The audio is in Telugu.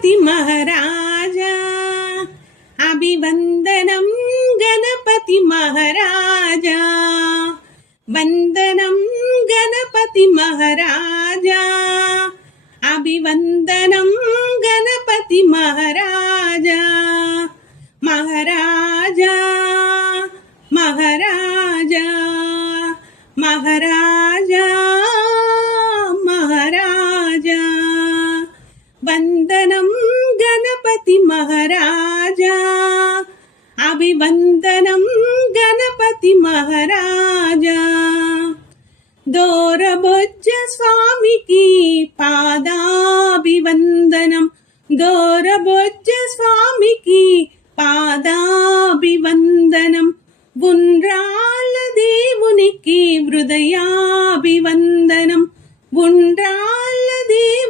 गणपति महाराजा। अभिवन्दनं गणपति महाराजा। वन्दनं गणपति महाराजा। अभिवन्दनं गणपति महाराजा। महाराजा महाराजा महाराज। మహారాజా. అభివందనం గణపతి మహారాజా. దోరబొజ్జ స్వామికి పాదాభివందనం. దోరబొజ్జ స్వామికి పాదాభివందనం. ఉండ్రాళ్ళ దేవునికి హృదయాభివందనం. ఉండ్రాళ్ళ దేవు